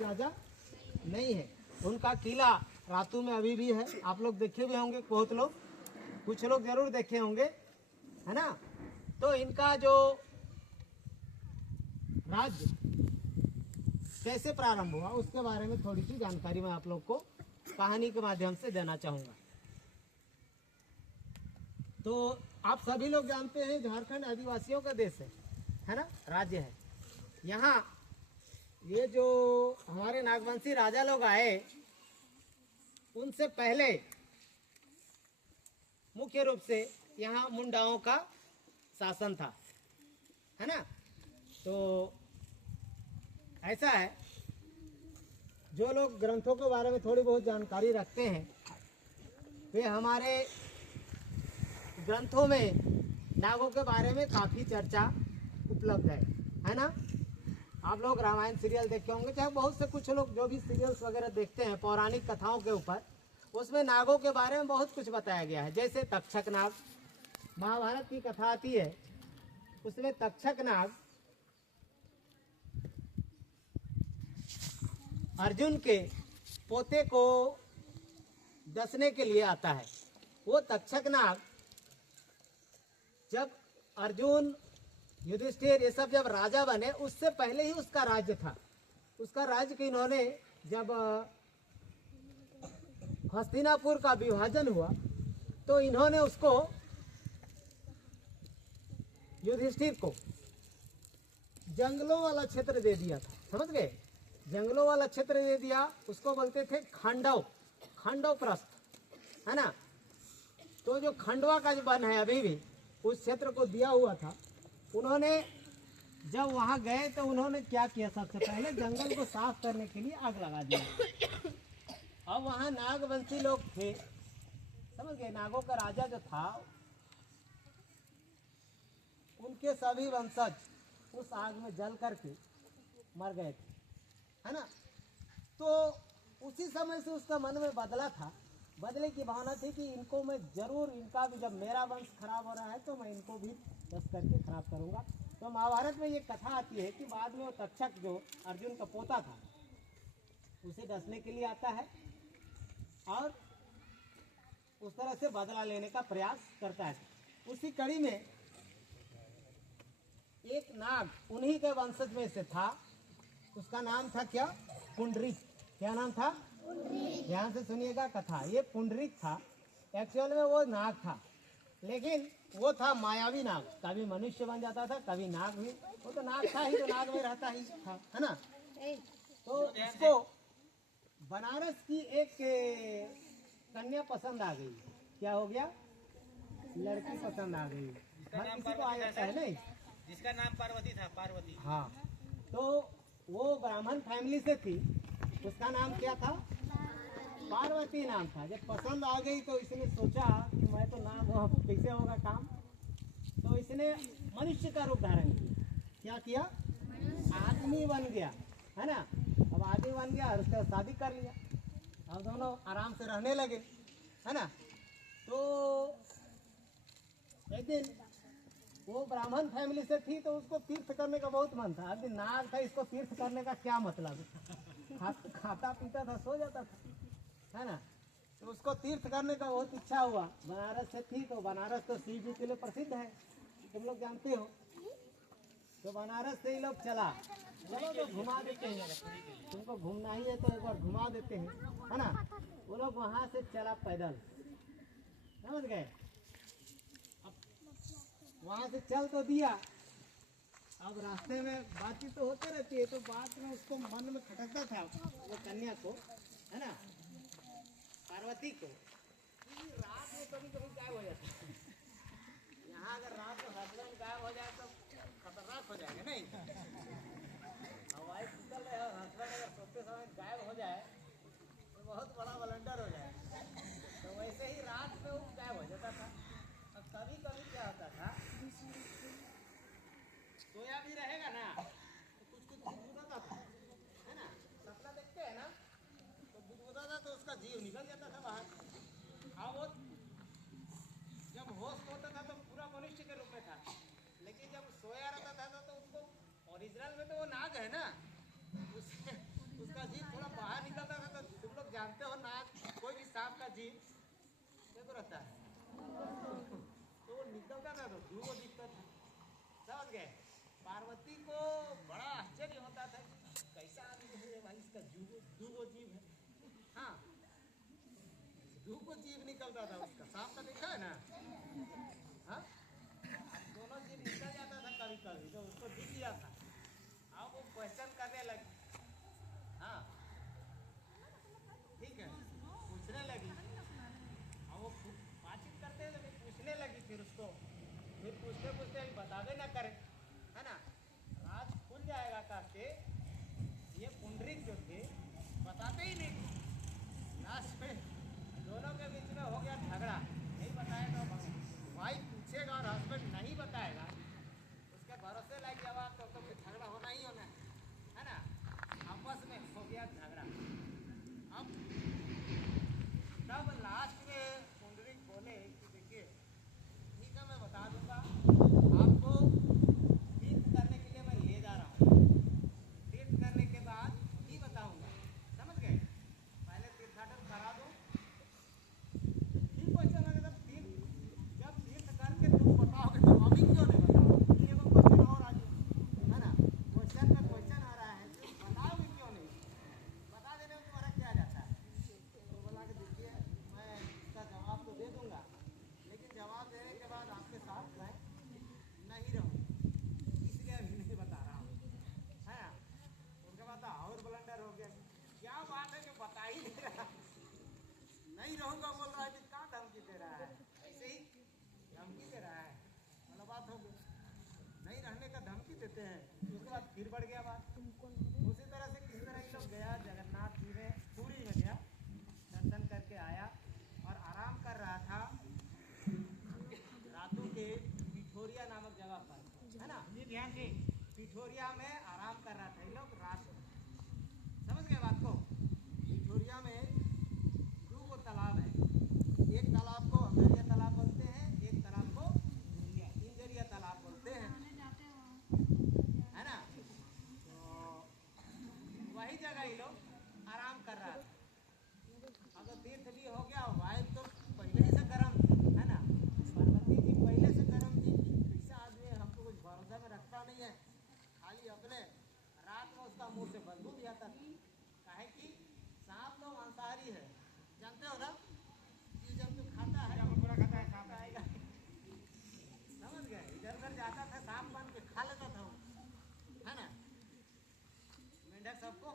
कोई राजा नहीं है। उनका किला रातू में अभी भी है, आप लोग देखे भी होंगे, बहुत लोग, कुछ लोग जरूर देखे होंगे, है ना। तो इनका जो राज्य कैसे प्रारंभ हुआ उसके बारे में थोड़ी सी जानकारी मैं आप लोग को कहानी के माध्यम से देना चाहूंगा। तो आप सभी लोग जानते हैं झारखंड आदिवासियों का देश है ना, राज्य है। यहाँ ये जो हमारे नागवंशी राजा लोग आए, उनसे पहले मुख्य रूप से यहाँ मुंडाओं का शासन था, है ना। तो ऐसा है, जो लोग ग्रंथों के बारे में थोड़ी बहुत जानकारी रखते हैं, वे हमारे ग्रंथों में नागों के बारे में काफ़ी चर्चा उपलब्ध है ना। आप लोग रामायण सीरियल देखे होंगे, चाहे बहुत से कुछ लोग जो भी सीरियल्स वगैरह देखते हैं पौराणिक कथाओं के ऊपर, उसमें नागों के बारे में बहुत कुछ बताया गया है। जैसे तक्षक नाग, महाभारत की कथा आती है, उसमें तक्षक नाग अर्जुन के पोते को डसने के लिए आता है। वो तक्षक नाग जब अर्जुन, युधिष्ठिर ये सब जब राजा बने, उससे पहले ही उसका राज्य था। उसका राज्य के इन्होंने जब हस्तिनापुर का विभाजन हुआ तो इन्होंने उसको, युधिष्ठिर को जंगलों वाला क्षेत्र दे दिया था, समझ गए। जंगलों वाला क्षेत्र दे दिया, उसको बोलते थे खंडव, खंडव प्रस्थ, है ना। तो जो खंडवा का जो वन है अभी भी, उस क्षेत्र को दिया हुआ था। उन्होंने जब वहां गए तो उन्होंने क्या किया, सबसे पहले जंगल को साफ करने के लिए आग लगा दिया। अब वहां नागवंशी लोग थे, समझ गए। नागों का राजा जो था, उनके सभी वंशज उस आग में जल करके मर गए थे, है ना। तो उसी समय से उसका मन में बदला था, बदले की भावना थी कि इनको मैं जरूर, इनका भी जब मेरा वंश खराब हो रहा है तो मैं इनको भी डस करके खराब करूंगा। तो महाभारत में ये कथा आती है कि बाद में वो तक्षक जो अर्जुन का पोता था, उसे डसने के लिए आता है और उस तरह से बदला लेने का प्रयास करता है। उसी कड़ी में एक नाग उन्हीं के वंशज में से था, उसका नाम था क्या, पुंडरीक। क्या नाम था, ध्यान से सुनिएगा कथा। ये पुंडरीक था, एक्चुअल में वो नाग था, लेकिन वो था मायावी नाग। कभी मनुष्य बन जाता था, कभी नाग भी। वो तो नाग था ही, तो नाग में रहता ही था, है ना। तो इसको बनारस की एक कन्या पसंद आ गई। क्या हो गया, लड़की पसंद आ गई। हर किसी को आ जाता है नहीं, जिसका नाम पार्वती था, पार्वती। हाँ, तो वो ब्राह्मण फैमिली से थी। उसका नाम क्या था, पार्वती नाम था। जब पसंद आ गई तो इसने सोचा कि मैं तो नाम हूँ, कैसे होगा काम। तो इसने मनुष्य का रूप धारण किया। क्या किया, आदमी बन गया, है ना। अब आदमी बन गया और उसके बाद शादी कर लिया। अब दोनों आराम से रहने लगे, है ना। तो एक दिन वो ब्राह्मण फैमिली से थी, तो उसको तीर्थ करने का बहुत मन था। अभी नाग था, इसको तीर्थ करने का क्या मतलब, खाता पीता था, सो जाता था, है ना। तो उसको तीर्थ करने का बहुत इच्छा हुआ। बनारस से थी, तो बनारस तो शिव जी के लिए प्रसिद्ध है, तुम लोग जानते हो। तो बनारस से ही लोग चला, चलो तो घुमा देते हैं, तुमको घूमना ही है तो एक बार घुमा देते हैं, है ना। वो लोग वहाँ से चला पैदल, समझ गए। वहाँ से चल तो दिया। अब रास्ते में बातचीत तो होते रहती है, तो बात में उसको मन में खटकता था वो कन्या को, है ना, पार्वती को, रात में कभी कभी गायब हो जाता है। यहाँ अगर रात में हस्बैंड गायब हो जाए तो खतरनाक हो जाएगा नहीं। और वाइफ निकल रहे और हस्बैंड अगर सोते समय गायब हो जाए तो बहुत बड़ा ब्लंडर हो जाए। तो वैसे ही रात में वो गायब हो जाता था। अब कभी कभी क्या होता था, सोया भी रहेगा ना तो कुछ कुछ गुदगुदाता था, है ना। सपना देखते हैं ना, तो गुदगुदाता तो उसका जीव निकल जाता था बाहर। हाँ, वो जब होश होता था तो पूरा मनुष्य के रूप में था, लेकिन जब सोया रहता था तो उसको ओरिजिनल में तो वो नाग है ना, उसका जीव जीव देखो रहता है तो वो निकलता था तो वो दिक्कत है। समझ गए? पार्वती को बड़ा आश्चर्य होता था कि कैसा आदमी है भाई, इसका दूगो जीव है। हाँ, दूगो जीव निकलता था उसका, सांप का देखा है ना? हाँ, दोनों जीव निकल जाता था कभी कभी तो उसको दिख गया था। अब वो क्वेश्चन करने लगी। हाँ ठीक है, पूछने लगी। अब वो बातचीत करते हैं तो फिर पूछने लगी, फिर उसको फिर पूछते पूछते अभी बतावे ना करे, है ना? राज खुल जाएगा करके ये पुंडरीक जो थे बताते ही नहीं। लास्ट में दोनों के बीच में हो गया झगड़ा, नहीं बताएगा तो भाई पूछेगा और हस्बैंड नहीं बताएगा, उसके भरोसे लग जवाब तो फिर झगड़ा होना ही होना है ना? आपस में हो गया झगड़ा। अब तब लास्ट में पुंडरीक बोले कि देखिए ठीक है मैं बता दूंगा आपको, तीर्थ करने के लिए मैं ले जा रहा हूँ, तीर्थ करने के बाद ही बताऊंगा। समझ गए? पहले तीर्थाटन करा दो, ठीक क्वेश्चन लगे तब तीर्थ, जब तीर्थ करके तुम बताओगे तो अभी क्यों नहीं बताओगे? ये वो क्वेश्चन और आ गया, है ना? क्वेश्चन पे क्वेश्चन आ रहा है, तुम बताओगे क्यों नहीं? बता देने में तुम्हारा क्या जाता है? तो बोला कि देखिए मैं इसका जवाब तो दे दूंगा, लेकिन जवाब देने के बाद आपके साथ मैं नहीं रहूँगा, इसलिए अभी नहीं बता रहा हूँ, है ना? उनके बाद और ब्लंडर हो गया, क्या बात है जो बता ही नहीं रहा, नहीं रहूँगा बोल रहा है, कहाँ धमकी दे रहा है? ऐसे ही धमकी दे रहा है, मतलब बात हो गई, नहीं रहने का धमकी देते हैं। उसके बाद फिर बढ़ गया बात। उसी तरह से किस तरह ये लोग गया जगन्नाथ जी में, पुरी में गया, दर्शन करके आया और आराम कर रहा था रातू के पिठोरिया नामक जगह पर, है ना? जी ध्यान से, पिठोरिया में आराम कर रहा था ये लोग रात में। समझ गए बात को? पिठोरिया में दो तालाब है, एक तालाब को अंधरिया तालाब बोलते हैं, एक तालाब को इंजरिया तालाब बोलते हैं, है ना? तो वही जगह ये लोग आराम कर रहा था। अगर तीर्थ भी हो गया, वाइफ तो पहले ही से गर्म थी, है ना? पार्वती जी पहले से गर्म थी कि कैसा आदमी है, हमको कुछ भरोसा में रखता नहीं है, खाली अपने रात में उसका मुंह से बदबू भी आता था। काहे कि सांप तो मांसाहारी है, जानते हो ना? ये जब तू खाता है पूरा खाता है, सांप आएगा। समझ गए? इधर उधर जाता था सांप बन के खा लेता था वो, है ना? मेंढक सबको